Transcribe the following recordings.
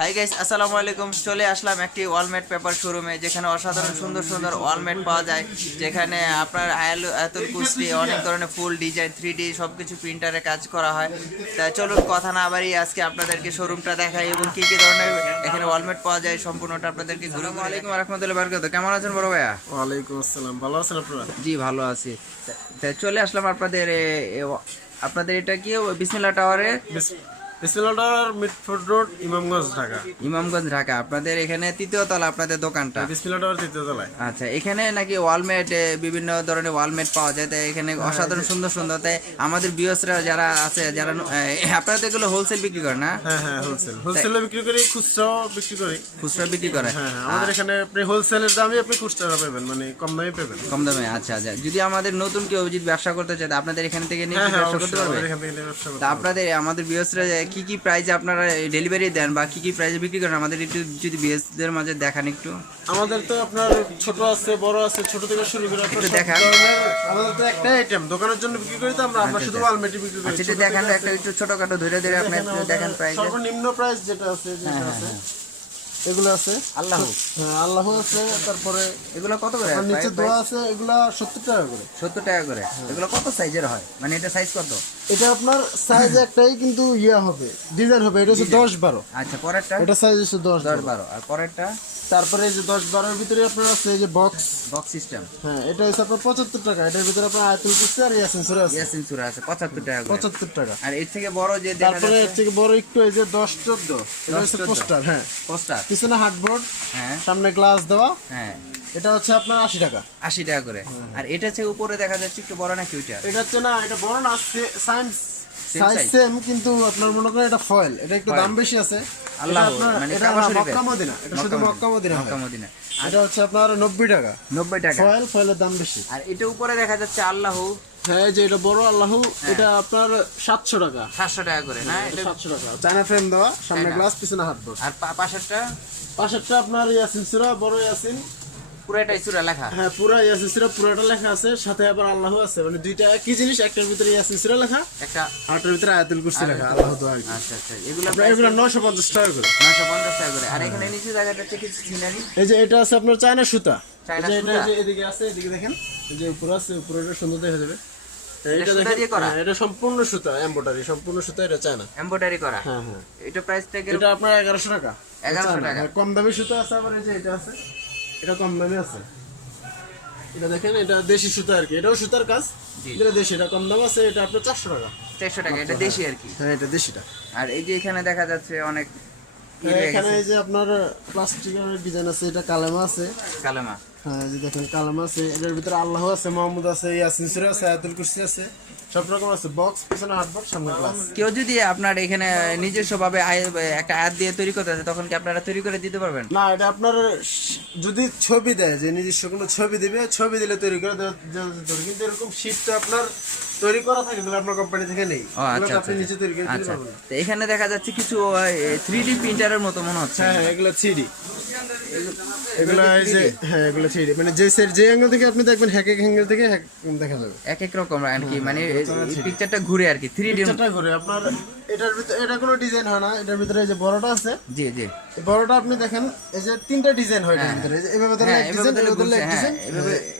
Hi guys, আসসালামু আলাইকুম। চলে আসলাম একটি ওয়ালমেট পেপার শোরুমে, যেখানে অসাধারণ সুন্দর সুন্দর ওয়ালমেট পাওয়া যায়। যেখানে আপনার আয়াতুল কুরসি, অনেক ধরনের ফুল ডিজাইন, 3D সবকিছু প্রিন্টারে কাজ করা হয়। তাই চলুন কথা না বাড়িয়ে আজকে আপনাদেরকে শোরুমটা দেখাই এবং কি কি ধরনের এখানে ওয়ালমেট পাওয়া যায় সম্পূর্ণটা আপনাদেরকে ঘুরে। আসসালামু আলাইকুম ওয়া রাহমাতুল্লাহি ওয়া বারাকাতুহু। কেমন আছেন বড় ভাইয়া? ওয়ালাইকুম আসসালাম। ভালো আছেন আপনারা? জি ভালো আছি। তাই চলে আসলাম আপনাদের এটা কি বিসমিল্লাহ টাওয়ারে, বিসমিল্লাহ tower, Mitford road, Imamganj, Dhaka. Imamganj, Dhaka. আপনাদের এখানে তৃতীয় তলা আপনাদের দোকানটা। বিসমিল্লাহ টাওয়ার তৃতীয় তলায়। আচ্ছা, এখানে নাকি ওয়ালমেট, বিভিন্ন ধরনের ওয়ালমেট পাওয়া যায়। তাই এখানে অসাধারণ সুন্দর সুন্দর। তাই আমাদের ভিউয়ার্সরা যারা আছে, যারা আপনারা তো এগুলো হোলসেল বিক্রি করেন না? হ্যাঁ হ্যাঁ, হোলসেলে বিক্রি করি, খুচরাও বিক্রি করি। খুচরা বিক্রি করে? হ্যাঁ হ্যাঁ, আমাদের এখানে আপনি হোলসেলের দামে আপনি খুচরা পাবেন, মানে কম দামে পাবেন। কম দামে? আচ্ছা আচ্ছা। যদি আমাদের নতুন কেউ যদি ব্যবসা করতে চায়, আপনাদের এখান থেকে নিয়ে হ্যাঁ হ্যাঁ, ব্যবসা করতে পারবে? এখান থেকে ব্যবসা করতে তা আপনাদের আমাদের ভিউয়ার্সরা কি কি প্রাইসে আপনারা ডেলিভারি দেন বা কি কি প্রাইসে বিক্রি করেন, আমাদের একটু যদি ভিউয়ার্সদের মাঝে দেখান একটু। আমাদের তো আপনার ছোট আছে, বড় আছে, ছোট থেকে শুরু করে আপনার একটু সব দেখান। ধরনের। আমাদের তো একটা আইটেম দোকানের জন্য বিক্রি করি, তো আমরা শুধু ওয়ালমেটই বিক্রি করি। আচ্ছা, এটা দেখান একটা একটু ছোটখাটো ধরে ধরে আপনি একটু দেখান প্রাইস। সর্বনিম্ন প্রাইস যেটা আছে, এগুলো আছে আল্লাহ। হ্যাঁ, আল্লাহ আছে। তারপরে এগুলো কত করে? আর নিচে দোয়া আছে, এগুলা 70 টাকা করে। 70 টাকা করে। এগুলো কত সাইজের হয়, মানে এটা সাইজ কত? এটা আপনার সাইজ একটাই, কিন্তু ইয়া হবে, ডিজাইন হবে। এটা হচ্ছে 10-12। আচ্ছা, পরেরটা? এটা সাইজ হচ্ছে 10-12। 10-12। আর পরেরটা? তারপরে এই যে 10-12 এর ভিতরে আপনার আছে এই যে বক্স বক্স সিস্টেম। হ্যাঁ, এটা হচ্ছে আপনার 75 টাকা। এটার ভিতরে আপনার আয়াতুল কুরসি আর ইয়াসিন সূরা আছে। ইয়াসিন সূরা আছে 75 টাকা করে। 75 টাকা। আর এর থেকে বড় যে দেখা তারপরে এর যাচ্ছে থেকে বড় একটু এই যে 10-14, এটা হচ্ছে 10-14 পোস্টার। হ্যাঁ, পোস্টার। পিছনে হার্ডবোর্ড, হ্যাঁ সামনে গ্লাস দেওয়া। হ্যাঁ, এটা হচ্ছে আপনার 80 টাকা। 80 টাকা করে। আর এটা হচ্ছে উপরে দেখা যাচ্ছে একটু বড় নাকি ওইটা? এটা হচ্ছে না, এটা বড় না, সাইজ size? সেম, কিন্তু আপনার মনে করেন এটা ফয়েল, এটা একটু Foil। দাম বেশি আছে। আল্লাহ, এটা আপনার মানে এটা কাবা শরীফের? মক্কা মদিনা, এটা শুধু মক্কা মদিনা হয়। Mecca Medina. এটা হচ্ছে আপনার 90 টাকা। 90 টাকা। ফয়েলের দাম বেশি। আর এটা উপরে দেখা যাচ্ছে আল্লাহ। হ্যাঁ, এই যে এটা বড় আল্লাহ, এটা আপনার 700 টাকা। 700 টাকা করে না? এটা এটা 700 টাকা। চায়না ফ্রেম দেওয়া, সামনে চায়না। গ্লাস, পিছনে হাতবোর্ড। আর পাশেরটা? পাশেরটা আপনার ইয়াসিন সূরা, বড় ইয়াসিন। পুরোটাই সূরা লেখা? হ্যাঁ, পুরো ইয়াসিন সূরা পুরোটা লেখা আছে, সাথে আবার আল্লাহ আছে। মানে দুইটা একই জিনিস, একটার ভিতরে ইয়াসিন সূরা লেখা, একটা। আরেকটার ভিতরে আয়াতুল কুরসি লেখা, আল্লাহ দোয়া। আচ্ছা আচ্ছা। এগুলো আপনার এগুলো 950 টাকা করে। 950 টাকা করে। আর এখানে নিচে জায়গাটা হচ্ছে কিছু সিনারি। এই যে এটা আছে আপনার চায়না সুতা। চায়না এই যে সুতা? এটা যে এদিকে আছে, এদিকে দেখেন, এই যে উপরে আছে, উপরে এটা সুন্দর দেখা যাবে। এটা সুতা দেখেন, দিয়ে করা? হ্যাঁ, এটা সম্পূর্ণ সুতা, এমব্রয়ডারি সম্পূর্ণ সুতা, এটা চায়না। এমব্রয়ডারি করা? হ্যাঁ হ্যাঁ। এটা প্রাইসটা এটা আপনার 1100 টাকা। 1100 টাকা। হ্যাঁ, কম দামি সুতা আছে, আবার এই যে এটা আছে, এটা কম দামি আছে। এটা দেখেন, এটা দেশি সুতা আর কি, এটাও সুতার কাজ। জি। এটা দেশি, এটা কম দাম আছে, এটা আপনার 400 টাকা। 400 টাকা। এটা দেশি আর কি? হ্যাঁ, এটা দেশিটা। আর এই যে এখানে দেখা যাচ্ছে অনেক এখানে এই যে আপনার প্লাস্টিকের ডিজাইন আছে, এটা কালেমা আছে। কালেমা? হ্যাঁ, এই যে দেখেন কালেমা আছে, এটার ভিতরে আল্লাহ আছে, মোহাম্মদ আছে, ইয়াসিন সূরা আছে, আয়াতুল কুরসি আছে, সব রকম আছে। বক্স, পিছনে হাতবোর্ড, সামনে গ্লাস। কেউ যদি আপনার এখানে নিজস্ব ভাবে একটা অ্যাড দিয়ে তৈরি করতে আছে, তখন কি আপনারা তৈরি করে দিতে পারবেন? না, এটা আপনার যদি ছবি দেয়, যে নিজস্ব কোনো ছবি দিবে, ছবি দিলে তৈরি করে দেওয়া যেতে পারে। কিন্তু এরকম শীট তো আপনার তৈরি করা থাকে, এগুলো আপনার কোম্পানি থেকে নেই। ও আচ্ছা এগুলো আচ্ছা আপনি নিজে তৈরি করে দিতে আচ্ছা। পারবেন না। তো এখানে দেখা যাচ্ছে কিছু 3D প্রিন্টারের মতো মনে হচ্ছে। হ্যাঁ হ্যাঁ, এগুলো 3D। এগুলো এই যে, হ্যাঁ, এগুলো 3D, মানে যে অ্যাঙ্গেল থেকে আপনি দেখবেন, এক অ্যাঙ্গেল থেকে দেখা যাবে। এক এক রকম আর কি, মানে পিকচারটা ঘুরে আর কি 3D। পিকচারটা ঘুরে আপনার এটার ভিতরে, এটা কোনো ডিজাইন হয় না। এটার ভিতরে এই যে বড়টা আছে, জি জি। এই বড়টা আপনি দেখেন, এই যে 3টা ডিজাইন হয় এটার ভিতরে। এই যে এভাবে ধরলে হ্যাঁ, এক এভাবে ডিজাইন, ধরলে এভাবে ধরলে ঘুরছে, এক হ্যাঁ, ডিজাইন,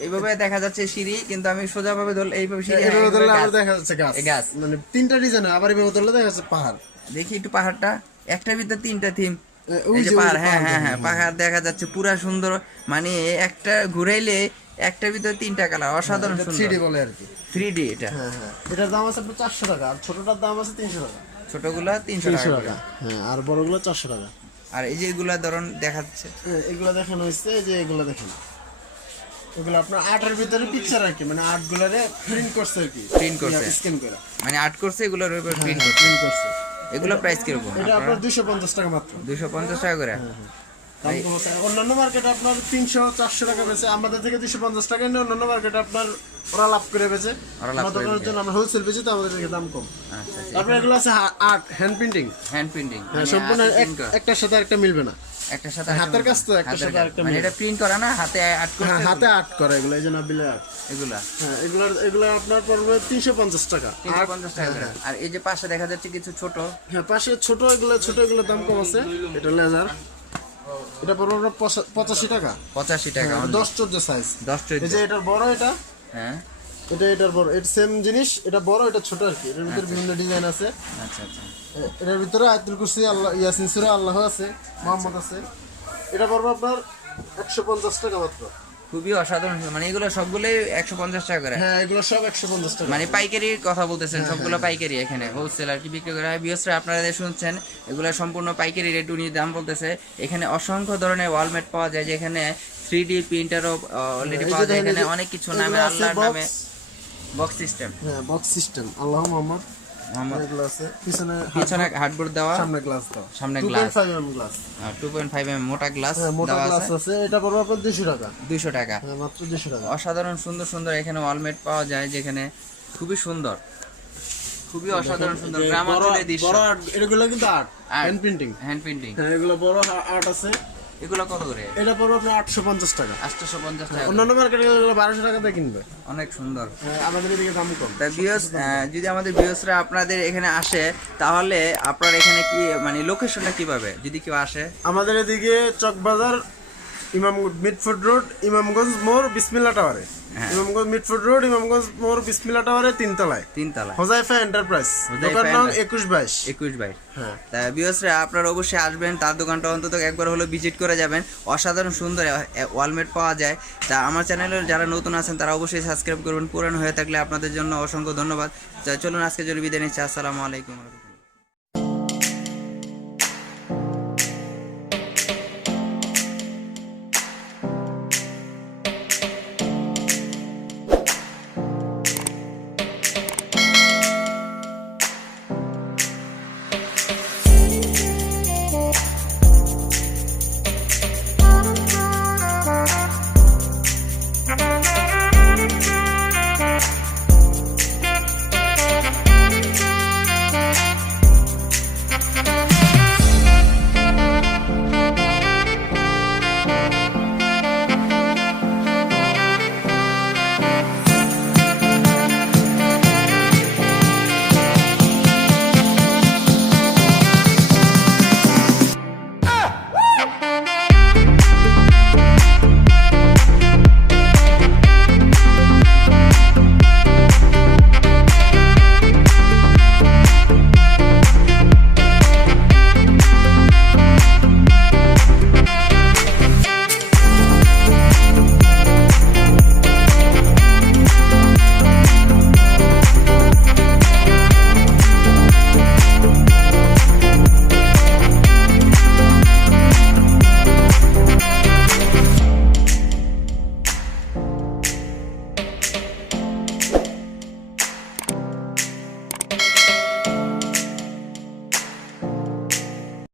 এভাবে দেখা যাচ্ছে সিঁড়ি, কিন্তু আমি সোজা ভাবে ধরলে এইভাবে সিঁড়ি, হ্যাঁ, এভাবে ধরলে গাছ। আবার দেখা যাচ্ছে গাছ। গাছ। মানে 3টা ডিজাইন হয়, আবার এভাবে ধরলে দেখা যাচ্ছে পাহাড়। দেখি একটু পাহাড়টা, একটার ভিতরে 3টা থিম। ওই এই যে যে পাহাড়, হ্যাঁ পাহাড় হ্যাঁ হ্যাঁ, দেখেন, পাহাড় দেখা যাচ্ছে পুরা সুন্দর। মানে একটা ঘুরাইলে একটার ভিতরে 3টা কালার, অসাধারণ এটা সুন্দর। 3D বলে আর কি। 3D এটা? হ্যাঁ হ্যাঁ, এটার দাম আছে আপনার 400 টাকা, আর ছোটটার দাম আছে 300 টাকা। ছোটগুলা 300 300 টাকা। টাকা, হ্যাঁ, আর বড়গুলো 400 টাকা। আর এই যে এগুলা ধরুন দেখাচ্ছে, হ্যাঁ, এগুলো দেখানো হয়েছে, এই যে এগুলো দেখেন, এগুলো আপনার আর্টের ভিতরে পিকচার আর কি, মানে আর্ট গুলারে প্রিন্ট করছে আর কি, Print করছে। স্ক্যান করে মানে আর্ট করছে, এগুলোর উপর প্রিন্ট করছে। প্রিন্ট করছে। এগুলো প্রাইস কিরকম? এটা আপনার 250 টাকা মাত্র। 250 টাকা করে? দাম কম আছে। অন্যান্য মার্কেটে আপনার 300-400 টাকা বেচে, আমাদের থেকে 250 টাকা নিয়ে অন্যান্য মার্কেটে আপনার ওরা লাভ করে বেচে। ওরা লাভ করে দোকানের জন্য আমরা হোলসেল বেচি, তো আমাদের থেকে দাম কম। আচ্ছা আচ্ছা। তারপরে এগুলো আছে art, hand printing. Hand printing? হ্যাঁ, সম্পূর্ণ একটার সাথে একটা মিলবে না। একটার সাথে হাতের কাজ তো, একটার সাথে আরেকটা মানে মিলে। এটা প্রিন্ট করা না, হাতে আর্ট করে হ্যাঁ, হাতে আর্ট করা এগুলো, এই যে নাবিলে আর্ট। এগুলা হ্যাঁ, এগুলো আপনার পড়বে 350 টাকা। 350 টাকা করে। আর এই যে পাশে দেখা যাচ্ছে কিছু ছোট, হ্যাঁ, পাশে ছোট এগুলো দাম কম আছে। এটা লেজার, এটা পড়বে আপনার 85 টাকা। 85 টাকা। 10-14 সাইজ। 10 এই যে এটার বড়, এটা হ্যাঁ, এটার বড়, এটা সেম জিনিস, এটা বড় এটা ছোট আর কি। এটার ভিতরে বিভিন্ন ডিজাইন আছে। আচ্ছা আচ্ছা। এটার ভিতরে আয়াতুল কুরসি, আল্লাহ, ইয়াসিন সূরা, আল্লাহ আছে, মুহাম্মদ আছে। এটা পড়বে আপনার 150 টাকা মাত্র। খুবই অসাধারণ, মানে এগুলো সবগুলোই 150 টাকা করে। হ্যাঁ, এগুলো সব 150 টাকা। মানে পাইকারির কথা বলতেছেন, সবগুলো পাইকারি, এখানে হোলসেল আর কি বিক্রি করা হয়। বিয়সরা আপনারা শুনছেন, এগুলো সম্পূর্ণ পাইকারি রেট উনি দাম বলতেছে। এখানে অসংখ্য ধরনের ওয়ালমেট পাওয়া যায়, যেখানে 3D প্রিন্টারও অলরেডি পাওয়া যায়। এখানে অনেক কিছু নামে, আল্লাহর নামে বক্স সিস্টেম। হ্যাঁ, বক্স সিস্টেম, আল্লাহ মুহাম্মদ এগুলো আছে। পিছনে হার্ডবোর্ড দেওয়া, সামনে গ্লাস দাও, সামনে গ্লাস 2.5 mm গ্লাস। 2.5 mm মোটা গ্লাস হ্যাঁ, মোটা দেওয়া গ্লাস আছে। আছে। এটা পড়বে আপনার 200 টাকা। 200 টাকা। হ্যাঁ, মাত্র 200 টাকা। অসাধারণ সুন্দর সুন্দর এখানে ওয়ালমেট পাওয়া যায়, যেখানে খুবই সুন্দর, খুবই অসাধারণ সুন্দর গ্রাম অঞ্চলের দৃশ্য। বড় আর্ট, এগুলো কিন্তু art, hand printing. Hand printing. হ্যাঁ, এগুলো বড় আর্ট আছে। এগুলো কত করে? এটা পড়বে আপনার 850 টাকা। 850 টাকা। অন্যান্য মার্কেটে এগুলো 1200 টাকাতে কিনবে। অনেক সুন্দর। হ্যাঁ, আমাদের এদিকে দাম কম। তা বিয়স, যদি আমাদের বিয়সরা আপনাদের এখানে আসে, তাহলে আপনার এখানে কি মানে লোকেশনটা কিভাবে যদি কেউ আসে? আমাদের এদিকে চকবাজার, মিটফুড রোড, ইমামগঞ্জ মোড়, বিসমিল্লাহ টাওয়ারে। হ্যাঁ। ইমামগঞ্জ মিটফুড রোড, ইমামগঞ্জ মোড়, বিসমিল্লাহ টাওয়ারে 3 তলায়। 3 তলা। হোজাইফা এন্টারপ্রাইজ, দোকান নং 2122। 21 হ্যাঁ। তা বিয়সরা আপনারা অবশ্যই আসবেন, তার দোকানটা অন্তত একবার হলো ভিজিট করে যাবেন। অসাধারণ সুন্দর ওয়ালমেট পাওয়া যায়। তা আমার চ্যানেলের যারা নতুন আছেন তারা অবশ্যই সাবস্ক্রাইব করবেন, পুরানো হয়ে থাকলে আপনাদের জন্য অসংখ্য ধন্যবাদ। চলুন আজকে জন্য বিদায় নিচ্ছি। আসসালামু আলাইকুম।